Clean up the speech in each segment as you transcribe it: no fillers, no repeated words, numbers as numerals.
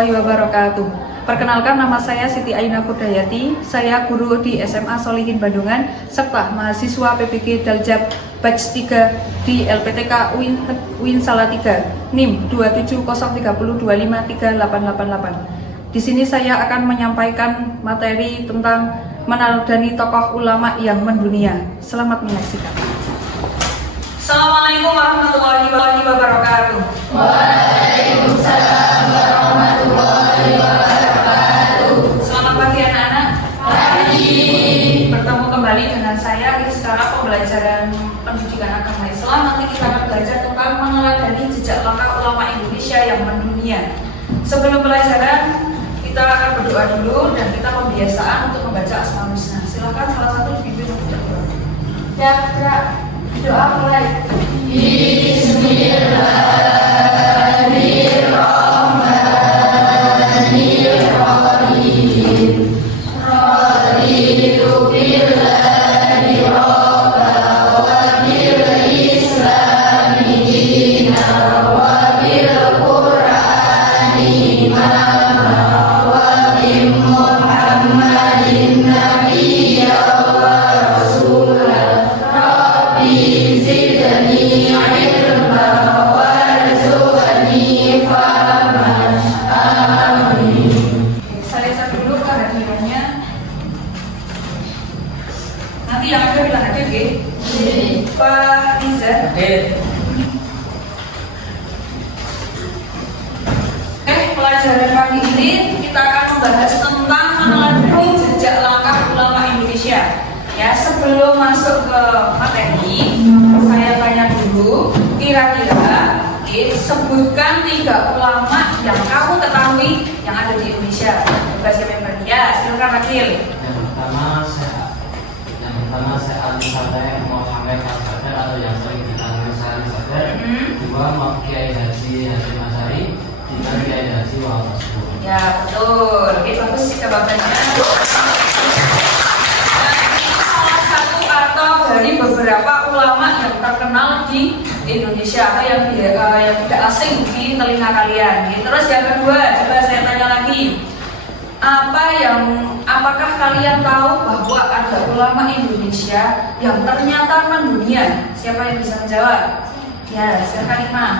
warahmatullahi wabarakatuh. Perkenalkan, nama saya Siti Aina Furdayati. Saya guru di SMA Solihin Bandungan serta mahasiswa PPG Daljab Batch 3 di LPTK UIN Salatiga NIM 27030253888. Di sini saya akan menyampaikan materi tentang meneladani tokoh ulama yang mendunia. Selamat menyaksikan. Assalamualaikum warahmatullahi wabarakatuh. Waalaikumsalam warahmatullahi wabarakatuh. Selamat pagi anak-anak. Pagi. Bertemu kembali dengan saya di secara pembelajaran pendidikan agama Islam. Nanti kita akan belajar tentang meneladani jejak langkah ulama Indonesia yang mendunia. Sebelum pelajaran, kita akan berdoa dulu dan kita pembiasaan untuk membaca Asmaul Husna. Silakan salah satu dipimpin untuk berdoa. Ya, doa mulai. Bismillahirrahmanirrahim. Raditu billahi rabba wa bil islami dinan wa bil qur'ani imama wa bi Muhammadin nabiyya wa rasulah. Rabbi zidni ilma warzuqni fahman. Amin. Saya lihat dulu kehadirannya. Nanti yang ada bilang hadir, G. Pak Riza. Pelajaran pagi ini kita akan membahas tentang meneladani jejak langkah ulama Indonesia. Ya, sebelum masuk ke materi, saya tanya dulu, kira-kira sebutkan 3 ulama yang kamu ketahui yang ada di Indonesia. Siapa yang berani? Ya, silakan Akil. Yang pertama saya Al-Musadai Muhammad Al-Badar atau yang sering dipanggil Sari Sadar. 2 Kiai Haji Hasyim Asy'ari. 3 Kiai Haji Wahab Mas'ud. Ya, betul. Oke, bagus jawabannya. Salah satu atau dari beberapa ulama yang terkenal di Indonesia atau yang tidak asing di telinga kalian. Terus yang kedua, coba saya tanya lagi. Apakah kalian tahu bahwa ada ulama Indonesia yang ternyata mendunia? Siapa yang bisa menjawab? Ya, silakan Imam.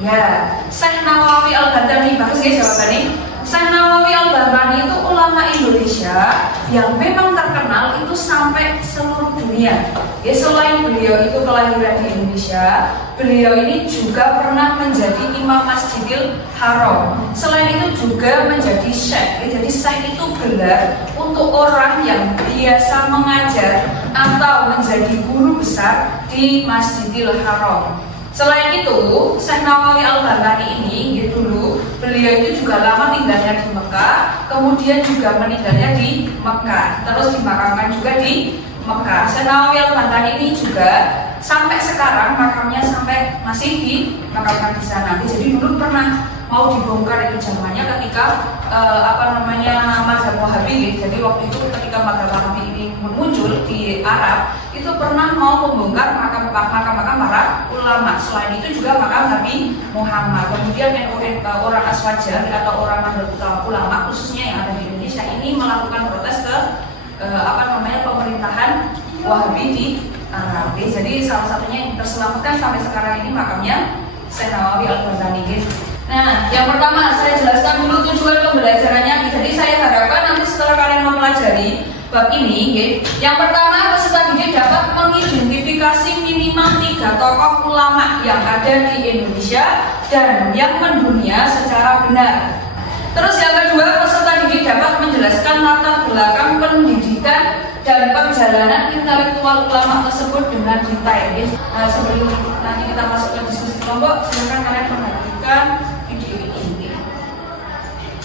Ya, Syekh Nawawi Al-Badani. Bagus ya jawabannya. Syekh Nawawi Al-Badani itu ulama Indonesia yang memang terkenal itu sampai seluruh dunia. Ya, selain beliau itu kelahiran di Indonesia, beliau ini juga pernah menjadi imam Masjidil Haram. Selain itu juga menjadi syekh. Ya, jadi syekh itu gelar untuk orang yang biasa mengajar atau menjadi guru besar di Masjidil Haram. Selain itu, Syekh Nawawi Al-Badani ini dulu beliau itu juga lama tinggalnya di Mekah, kemudian juga meninggalnya di Mekah, terus dimakamkan juga di Mekah. Syekh Nawawi Al-Badani ini juga sampai sekarang makamnya sampai masih dimakamkan di sana. Jadi dulu pernah mau dibongkar itu zamannya ketika mazhab Wahabi. Jadi waktu itu ketika mazhab Wahabi ini muncul di Arab, itu pernah mau membongkar makam para ulama. Selain itu juga makam Nabi Muhammad. Kemudian orang Aswaja atau orang ulama khususnya yang ada di Indonesia ini melakukan protes ke pemerintahan Wahabi di Arab. Jadi salah satunya yang terselamatkan sampai sekarang ini makamnya Syekh Nawawi Al-Badani. Nah, yang pertama saya jelaskan dulu tujuan pembelajarannya. Jadi saya harapkan nanti setelah kalian mempelajari bab ini, yang pertama peserta didik dapat mengidentifikasi minimal 3 tokoh ulama yang ada di Indonesia dan yang mendunia secara benar. Terus yang kedua, peserta didik dapat menjelaskan latar belakang pendidikan dan perjalanan intelektual ulama tersebut dengan detail. Nah, sebelum nanti kita masuk ke diskusi kelompok, silakan kalian perhatikan video ini.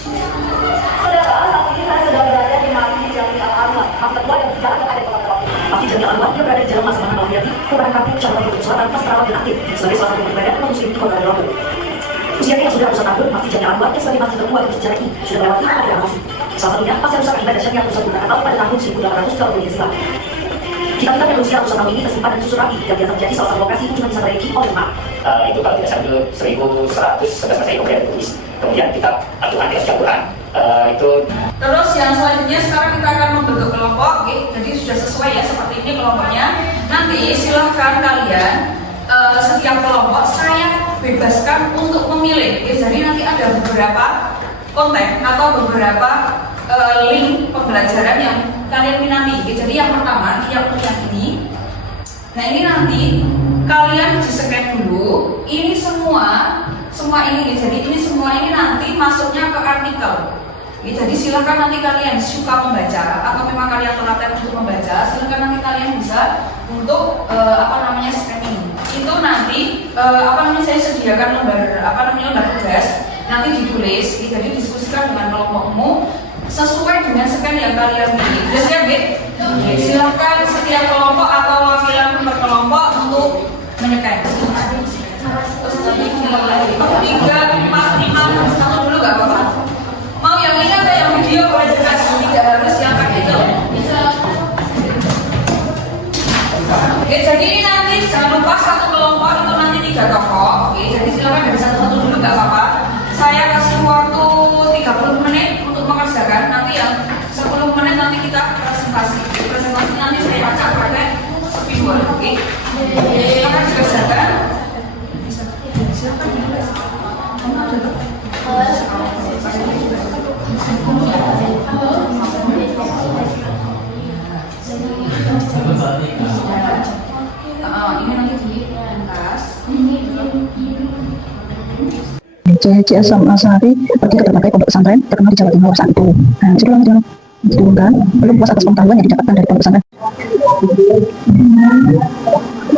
Saudara, saat ini saya sedang berada di Masjid Jami Al-Anwar, maktab tua yang sejarah ada di kota Batu. Masjid Jami Al-Anwar dia berada di Jalan Mas Manan Al-Hiyati, Kelurahan Kampung, Cabang Batu Selatan, pas terawat dan aktif sebagai salah satu ibadah umat muslim di Kota Lombok. Usianya yang sudah ratusan tahun, Masjid Jami Al-Anwar yang sebagai masjid tertua di sejarah ini sudah melewati berbagai generasi. Salah satunya pasca rusak ibadah Syariah pusat Krakatau pada tahun 1830 silam. Kitab-kitab yang berusia ratusan tahun ini tersimpan dan disusun rapi dan biasa menjadi salah satu lokasi kunjungan wisata religi oleh umat. Itu kalau tidak salah itu 1111 Masehi kemudian ditulis. Kemudian kita aturan di Al-Quran itu. Terus yang selanjutnya sekarang kita akan membentuk kelompok, oke? Jadi sudah sesuai ya seperti ini kelompoknya. Nanti silahkan kalian setiap kelompok saya bebaskan untuk memilih. Oke? Jadi nanti ada beberapa konten atau beberapa link pembelajaran yang kalian minati. Oke? Jadi yang pertama yang ini. Nah ini nanti kalian di-scan dulu. Ini semua ini. Jadi ini semua ini nanti masuknya ke artikel. Jadi silakan nanti kalian suka membaca atau memang kalian terlatih untuk membaca, silakan nanti kalian bisa untuk scanning. Itu nanti saya sediakan lembar tugas, nanti ditulis, jadi diskusikan dengan kelompokmu sesuai dengan scan yang kalian miliki. Sudah siap, Bit? Silakan setiap kelompok atau wakilan per kelompok untuk menyekan. Terus nanti 3, 4, 5, 1 dulu gak apa-apa. Mau yang ini atau yang video boleh jelas, tidak harus yang pakai itu. Oke, jadi ini nanti jangan lupa satu kelompok itu nanti 3 tokoh. Oke, jadi silakan dari satu-satu dulu nggak apa-apa. Saya kasih waktu 30 menit untuk mengerjakan. Nanti yang 10 menit nanti kita presentasi. Presentasi nanti saya acak pakai spidol. Oke, silakan dikerjakan. Silakan ditulis. Kamu ada tuh? Ini nanti di atas. C.H. Hasyim Asy'ari pergi ke berbagai pondok pesantren terkenal di Jawa Timur saat itu. Nah, jadi ulang diturunkan belum puas atas pengetahuan yang didapatkan dari pondok pesantren.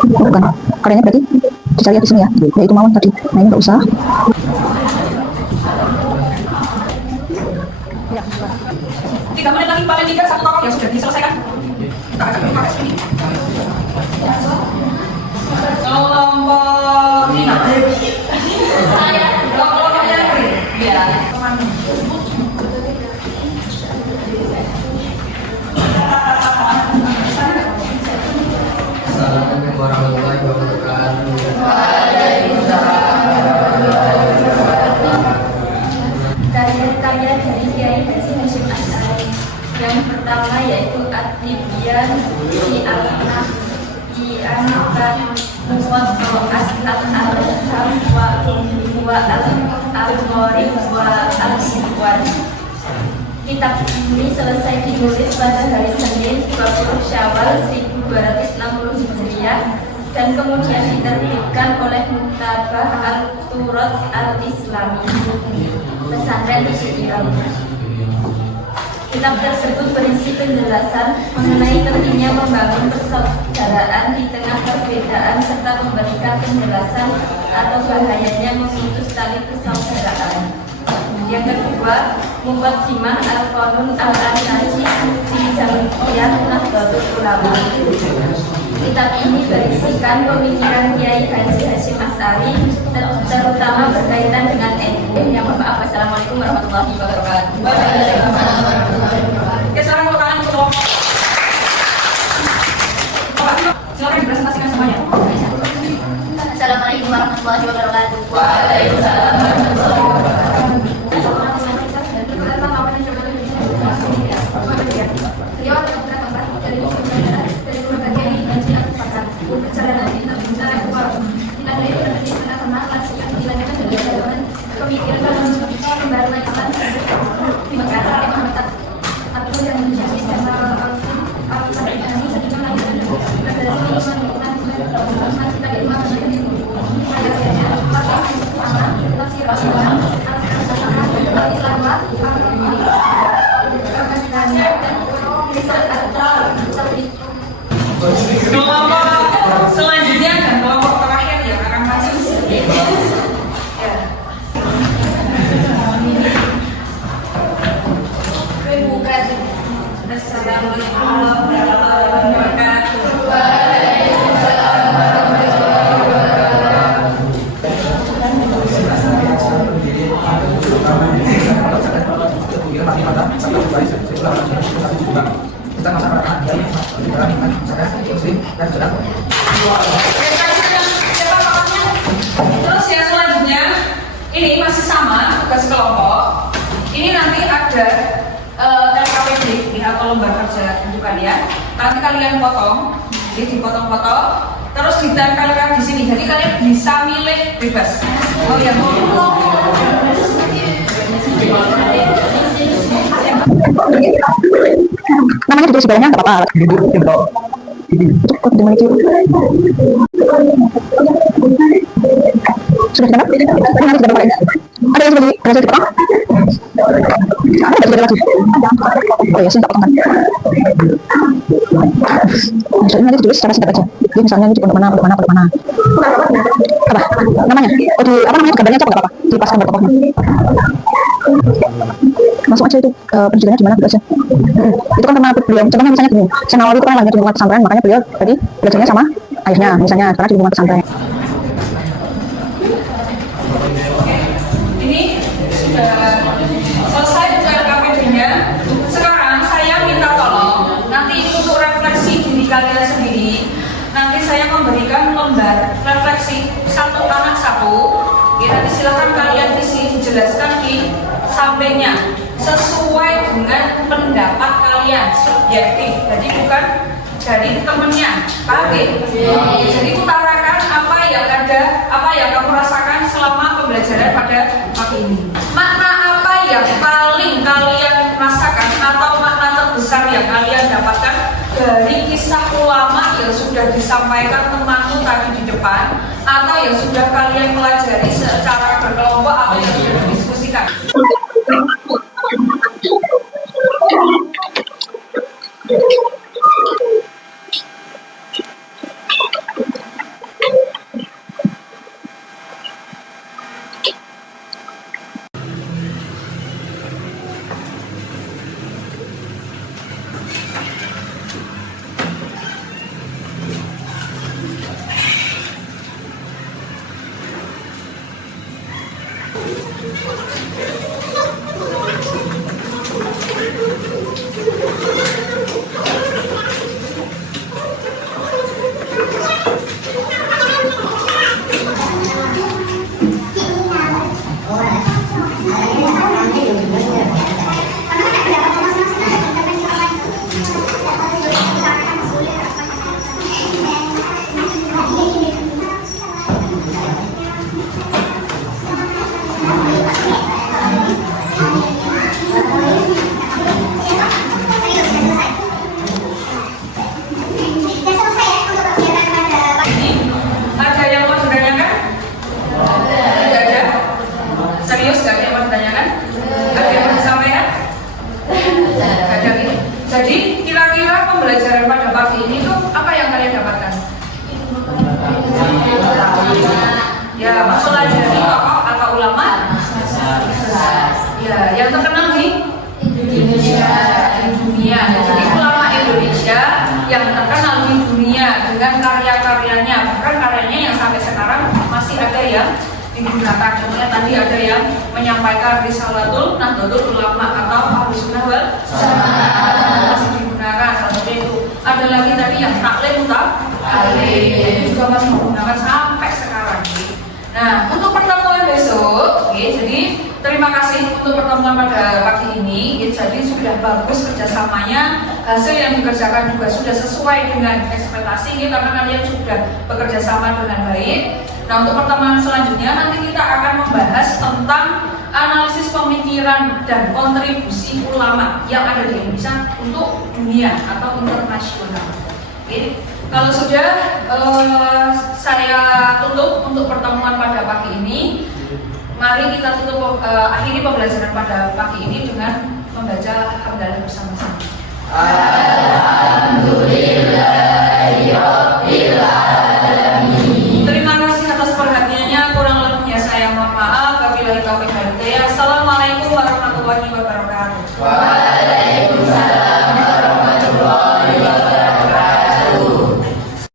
Bukan, karyanya berarti dicari di sini ya, yaitu Mawon tadi. Nah ini nggak usah. 3 menit lagi paling tidak satu tokoh yang sudah diselesaikan. Kita akan pakai sini. Kelompok 5. Kelompoknya ya. Assalamualaikum warahmatullahi wabarakatuh. Karya-karya dari Kiai Haji Hasyim Asy'ari. Yang pertama yaitu At-Tibyan fi Al-Ahkam Muwatta'at Al-Ahkam wa Al-Gharib wa Al-Sibwan. Kitab ini selesai ditulis pada hari Senin 20 Syawal 1260 Hijriah dan kemudian diterbitkan oleh Muktabah Al-Turat Al-Islami pesantren di Iran. Kitab tersebut berisi penjelasan mengenai pentingnya membangun persaudaraan di tengah perbedaan serta memberikan penjelasan atau bahayanya memutus tali persaudaraan. Yang kedua, Muqaddimah Al-Qanun Al-Asasi fi Jam'iyah Nahdlatul Ulama. Kitab ini berisikan pemikiran Kiai Haji Hasyim Asy'ari terutama berkaitan dengan NU. Yang maaf, Assalamualaikum warahmatullahi wabarakatuh. Oke, sekarang untuk kalian untuk silakan dipresentasikan semuanya. Assalamualaikum warahmatullahi wabarakatuh. Waalaikumsalam warahmatullahi wabarakatuh. Kelompok selanjutnya dan kelompok terakhir yang akan masuk. Assalamualaikum warahmatullahi wabarakatuh. Terus yang selanjutnya ini masih sama tugas untuk kalian. Nanti kalian potong, jadi dipotong-potong, terus ditempelkan di sini. Jadi kalian bisa milih bebas. Oh ya, namanya juga sebenarnya nggak apa-apa. Cukup dengan itu. Sudah dapat? Tadi harus dapat. Ada yang sudah berhasil dipotong? Ada sudah lagi. Oh ya, singkat potongan. Misalnya nanti ditulis secara singkat aja. Jadi misalnya ini di pondok mana. Apa? Namanya? Oh di apa namanya? Gambarnya apa? Nggak apa-apa. Dipaskan gambar tokohnya. Langsung aja itu penjualannya gimana gitu aja. Itu kan karena beliau contohnya misalnya gini, Senawawi itu kan lahirnya di lingkungan pesantren, makanya beliau tadi belajarnya sama ayahnya misalnya karena di lingkungan pesantren. ini sudah selesai untuk LKPD-nya. Sekarang saya minta tolong nanti untuk refleksi diri kalian sendiri. Nanti saya memberikan lembar refleksi satu anak satu. Ya, nanti silakan kalian isi, dijelaskan di sampingnya sesuai dengan pendapat kalian, subjektif. Jadi bukan dari temennya, paham ya? Jadi utarakan apa yang ada, apa yang kamu rasakan selama pembelajaran pada pagi ini. Makna apa yang paling kalian rasakan atau makna terbesar yang kalian dapatkan dari kisah ulama yang sudah disampaikan temanmu tadi di depan, atau yang sudah kalian pelajari secara berkelompok atau yang sudah didiskusikan. Digunakan contohnya tadi ada yang menyampaikan risalatul nahdlatul ulama atau ahlus sunnah wal jamaah masih digunakan seperti itu. Ada lagi tadi yang taklim itu juga masih digunakan sampai sekarang. Nah, untuk pertemuan besok, jadi terima kasih untuk pertemuan pada pagi ini. Jadi sudah bagus kerjasamanya, hasil yang dikerjakan juga sudah sesuai dengan ekspektasi karena kalian sudah bekerja sama dengan baik. Nah, untuk pertemuan selanjutnya nanti kita akan membahas tentang analisis pemikiran dan kontribusi ulama yang ada di Indonesia untuk dunia atau internasional. Oke, kalau sudah saya tutup untuk pertemuan pada pagi ini. Mari kita tutup akhiri pembelajaran pada pagi ini dengan membaca hamdalah bersama-sama. Alhamdulillahirabbil alamin. Terima kasih atas perhatiannya. Kurang lebihnya saya mohon maaf. Wabillahi taufiq wal hidayah. Assalamualaikum warahmatullahi wabarakatuh.